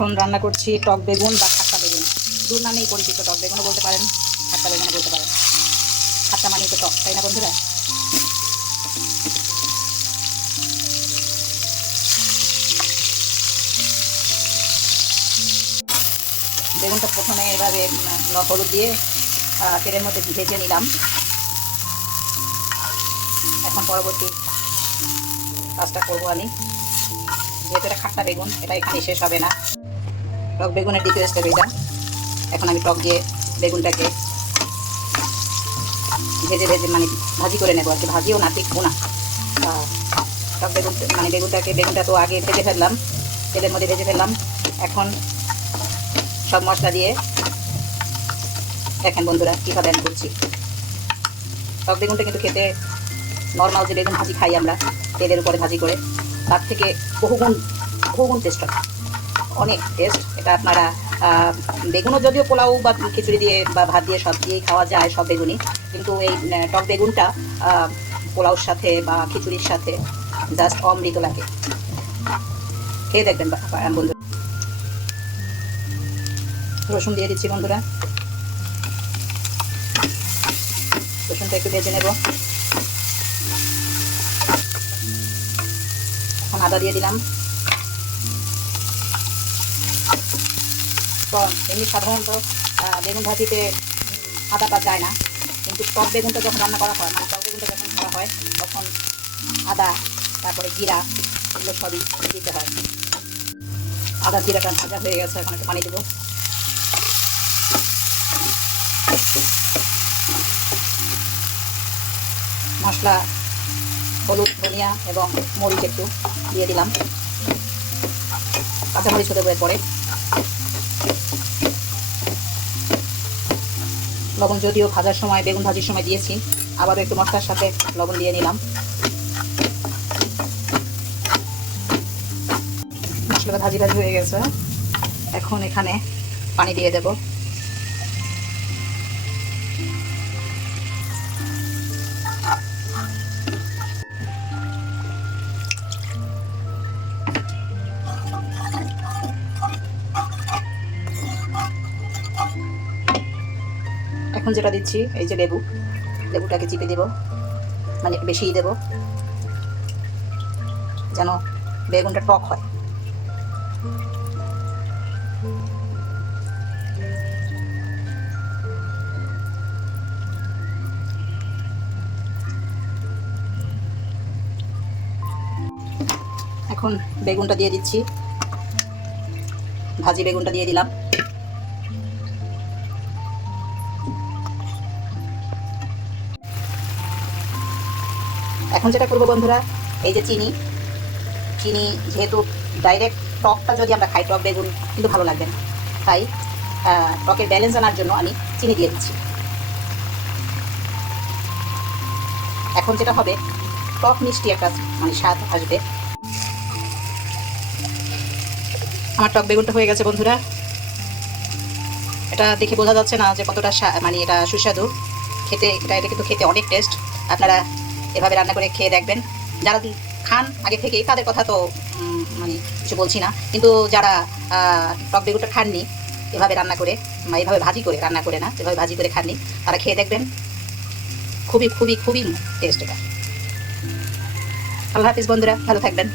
এখন রান্না করছি টক বেগুন বা খাট্টা বেগুন, দু নামেই পরিচিত। টক বেগুনও বলতে পারেন, খাট্টা বেগুনও বলতে পারেন। খাট্টা মানে তো টক, তাই না বন্ধুরা? বেগুনটা প্রথমে এভাবে হলুদ দিয়ে তেলের মধ্যে ভেজে নিলাম। এখন পরবর্তী কাজটা করবো আমি, যেহেতু এটা খাট্টা বেগুন, এটা এখানে শেষ হবে না। টক বেগুনের দ্বিতীয় স্টেপ এটা। এখন আমি টক দিয়ে বেগুনটাকে ভেজে ভেজে মানে ভাজি করে নেবো আর কি, ভাজিও না ঠিক বোনা। টক বেগুন মানে বেগুনটা তো আগে ভেজে ফেললাম, তেলের মধ্যে ভেজে ফেললাম। এখন সব মশলা দিয়ে দেখেন বন্ধুরা কীভাবে আমি করছি। টক বেগুনটা কিন্তু খেতে নর্মাল যে বেগুন ভাজি খাই আমরা তেলের উপরে ভাজি করে, তার থেকে বহুগুণ টেস্ট হয়, অনেক টেস্ট। এটা আপনারা বেগুনও যদিও পোলাও বা খিচুড়ি দিয়ে বা ভাত দিয়ে সব দিয়েই খাওয়া যায়, সব বেগুনই, কিন্তু এই টক বেগুনটা পোলাওর সাথে বা খিচুড়ির সাথে জাস্ট অমৃত লাগে। খেয়ে দেখবেন বন্ধুরা। রসুন দিয়ে দিচ্ছি বন্ধুরা, রসুনটা একটু ভেজে নেব। এখন আদা দিয়ে দিলাম। তো এমনি সাধারণত বেগুন ভাজিতে আদাটা যায় না, কিন্তু টক বেগুনটা যখন রান্না করা হয়, মানে টক বেগুনটা যখন করা হয় তখন আদা, তারপরে জিরা, এগুলো সবই দিতে হয়। আদা জিরাটা ভাজা হয়ে গেছে, এখন একটু পানি দেবো। মশলা হলুদ, ধনিয়া এবং মরিচ একটু দিয়ে দিলাম, কাঁচামরিচ হতে পরে। লবণ যদিও ভাজার সময়, বেগুন ভাজির সময় দিয়েছি, আবারও একটু মশলার সাথে লবণ দিয়ে নিলাম। মশলাটা ভাজি হয়ে গেছে, এখন এখানে পানি দিয়ে দেব। এখন যেটা দিচ্ছি এই যে লেবুটাকে চিপে দেব, মানে একটু বেশিই দেব যেন বেগুনটা টক হয়। এখন বেগুনটা দিয়ে দিচ্ছি, ভাজি বেগুনটা দিয়ে দিলাম। এখন যেটা করবো বন্ধুরা, এই যে চিনি, যেহেতু ডাইরেক্ট টকটা যদি আমরা খাই, টক বেগুন কিন্তু ভালো লাগবে না, তাই টকের ব্যালেন্স আনার জন্য আমি চিনি দিয়ে দিচ্ছি। এখন যেটা হবে, টক মিষ্টি একটা মানে স্বাদ আসবে। আমার টক বেগুনটা হয়ে গেছে বন্ধুরা। এটা দেখে বোঝা যাচ্ছে না যে কতটা মানে এটা সুস্বাদু খেতে। এটা কিন্তু খেতে অনেক টেস্ট। আপনারা এভাবে রান্না করে খেয়ে দেখবেন। যারা খান আগে থেকেই তাদের কথা তো মানে কিছু বলছি না, কিন্তু যারা টক বেগুনটা খাননি এভাবে রান্না করে, এভাবে ভাজি করে রান্না করে না, এভাবে ভাজি করে খাননি, তারা খেয়ে দেখবেন, খুবই খুবই খুবই টেস্ট এটা। আল্লাহ হাফিজ বন্ধুরা, ভালো থাকবেন।